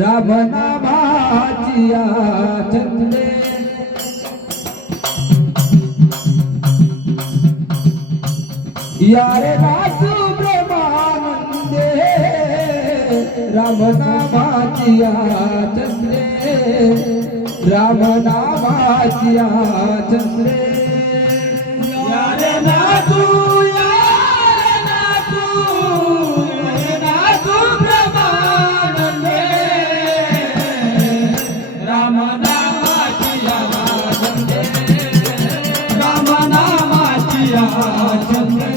राम नामाची आचंदे यारे नाथू ब्रह्मानंदे राम नामाची आचंदे राम नामाची आचंदे यारे नाथू ब्रह्मानंदे राम नामाची आचंदे राम नामाची आचंदे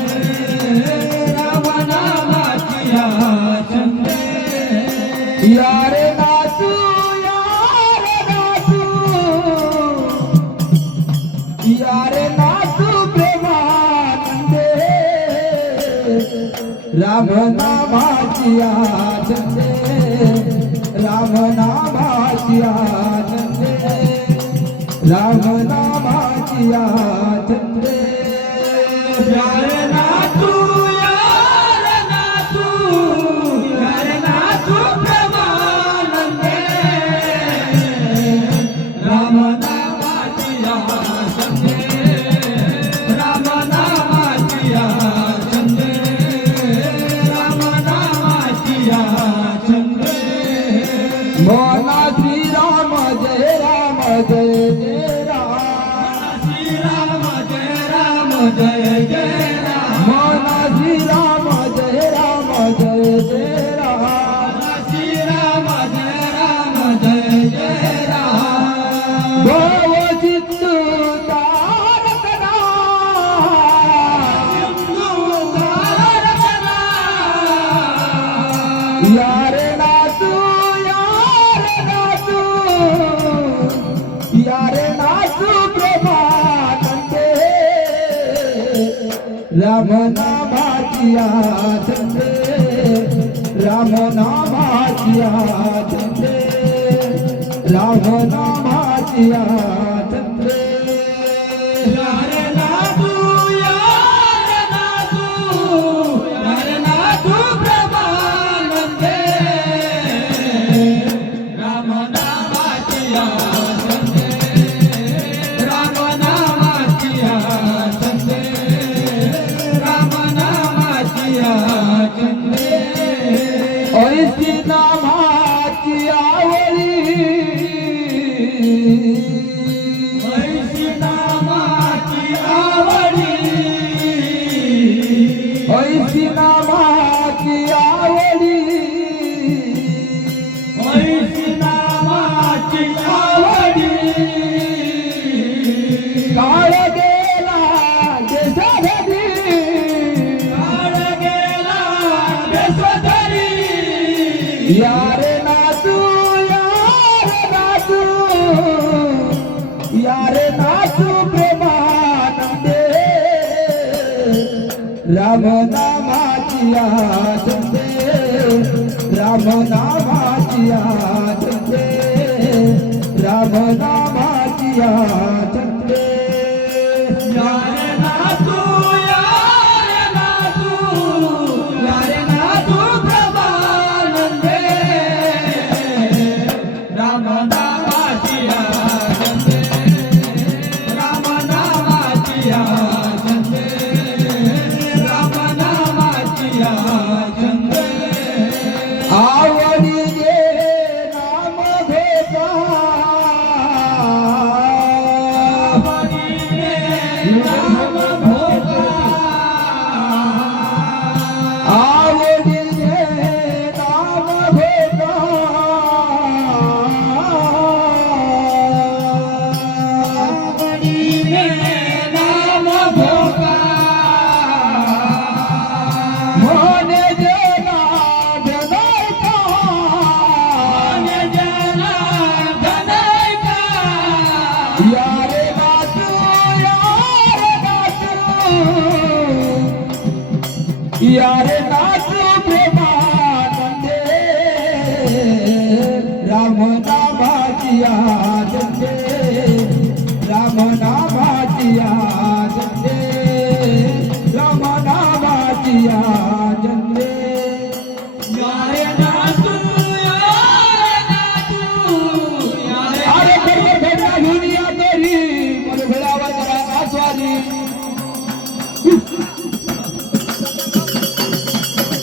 राम नामाची आचंदे यारे नाथू यारे नाथू प्रेमानंदे राम नामाची आचंदे राम नामाची आचंदे राम नामाची आचंदे यारे नाथू ब्रह्मानंदे राम नामाची आचंदे राम नामाची आचंदे राम नामाची आचंदे मोना श्रीराम जय राम जय जय राम श्रीराम जय राम जय जय राम मोना श्रीराम जय राम जय जय राम श्रीराम जय राम जय जय राम भव चित्तू तारक यारे नाथू यारे नाथू ब्रह्मानंदे राम नामाची आचंदे राम नामाची आचंदे राम नामाची आचंदे यारे नाथू ब्रह्मानंदे राम नामाची आचंदे राम नामाची आचंदे राम नामाची आचंदे ऐसी नामाची आवडी ऐशी नामाची आवडी ऐसी नामाची आवडी ऐशी नामाची आवडी काळ गेला देशभरी काळ गेला देशधरी यारे नाथू यारे नाथू प्रेमानंदे राम नामाची आचंदे राम नामाची आचंदे राम नामाची आचंदे यारे नाथू ब्रह्मानंदे राम नामाची आचंदे राम नामाची आचंदे राम नामाची आचंदे आवडी गे नाम घेता नाम भोगा आवडी गे नाम घेता नाम भोगा मोने जना धनायका जनार्दनका यारे नाथू यारे नाथू प्रेमानंदे राम